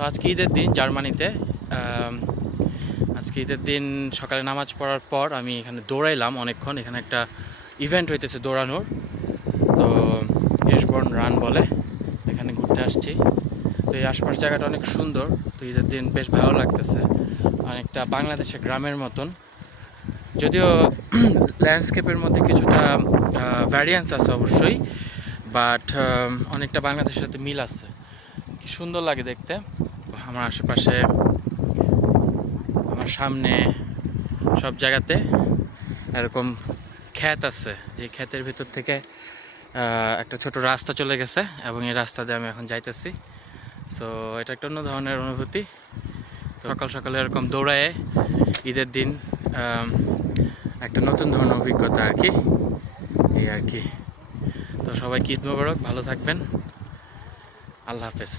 তো আজকে ঈদের দিন জার্মানিতে। আজকে ঈদের দিন সকালে নামাজ পড়ার পর আমি এখানে দৌড়াইলাম অনেকক্ষণ। এখানে একটা ইভেন্ট হইতেছে দৌড়ানোর, তো এশবর্ন রান বলে, এখানে ঘুরতে আসছি। তো এই আশপাশ জায়গাটা অনেক সুন্দর, তো ঈদের দিন বেশ ভালো লাগতেছে, অনেকটা বাংলাদেশের গ্রামের মতন। যদিও ল্যান্ডস্কেপের মধ্যে কিছুটা ভ্যারিয়েন্স আছে অবশ্যই, বাট অনেকটা বাংলাদেশের সাথে মিল আছে। কি সুন্দর লাগে দেখতে। আমার আশেপাশে, আমার সামনে সব জায়গাতে এরকম ক্ষেত আছে, যে ক্ষেতের ভিতর থেকে একটা ছোট রাস্তা চলে গেছে এবং এই রাস্তা দিয়ে আমি এখন যাইতেছি। সো এটা একটা অন্য ধরনের অনুভূতি। তো সকাল সকালে এরকম দৌড়ায় ঈদের দিন একটা নতুন ধরনের অভিজ্ঞতা আর কি, এই আর কি। তো সবাইকে ঈদ মোবারক, ভালো থাকবেন, আল্লাহ হাফেজ।